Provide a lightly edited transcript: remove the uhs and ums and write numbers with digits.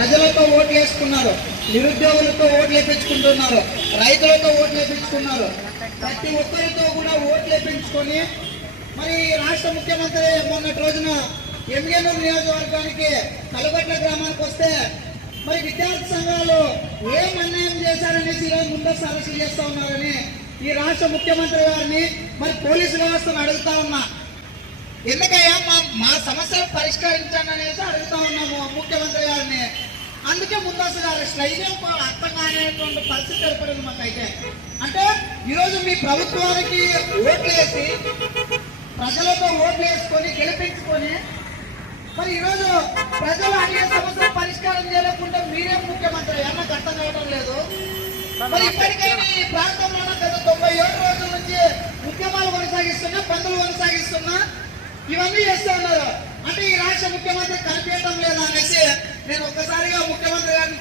ప్రజలతో ఓట్లు వేసుకున్నారు, నిరుద్యోగులతో ఓట్లు వేయించుకుంటున్నారు, రైతులతో ఓట్లు వేయించుకున్నారు. ప్రతి ఒక్కరితో కూడా ఓట్లు వేయించుకొని మరి రాష్ట్ర ముఖ్యమంత్రి మొన్నటి రోజున ఎమ్మెల్యేనూరు నియోజకవర్గానికి కలగట్ల గ్రామానికి వస్తే మరి విద్యార్థి సంఘాలు ఏం అన్యాయం చేశారనేసి ఈరోజు ముందస్తు అరెస్టు చేస్తా ఉన్నారని ఈ రాష్ట్ర ముఖ్యమంత్రి గారిని మరి పోలీసు వ్యవస్థను అడుగుతా ఉన్నా. ఎందుకయ్యా మా సమస్యలు పరిష్కరించండి అనేసి అడుగుతా ఉన్నాము ముఖ్యమంత్రి గారిని. అందుకే ముందస్తుగా అరెస్ట్ ఇదేం అర్థం కానిటువంటి పరిస్థితి ఏర్పడింది మాకైతే. అంటే ఈరోజు మీ ప్రభుత్వానికి ఓట్లు వేసి ప్రజలతో ఓట్లు వేసుకొని గెలిపించుకొని మరి ఈరోజు ప్రజలు అన్ని సమస్యలు పరిష్కారం చేయలేకుండా మీరేం ముఖ్యమంత్రి నాకు అర్థం కావడం లేదు. మరి ఇప్పటికైనా ఈ ప్రాంతంలో గత 97 రోజుల నుంచి ఉద్యమాలు కొనసాగిస్తున్నా, బంధులు కొనసాగిస్తున్నా, ఇవన్నీ చేస్తూ ఉన్నారు. అంటే ఈ రాష్ట్ర ముఖ్యమంత్రి కనిపించడం లేదా అనేసి నేను ఒక్కసారిగా ముఖ్యమంత్రి గారిని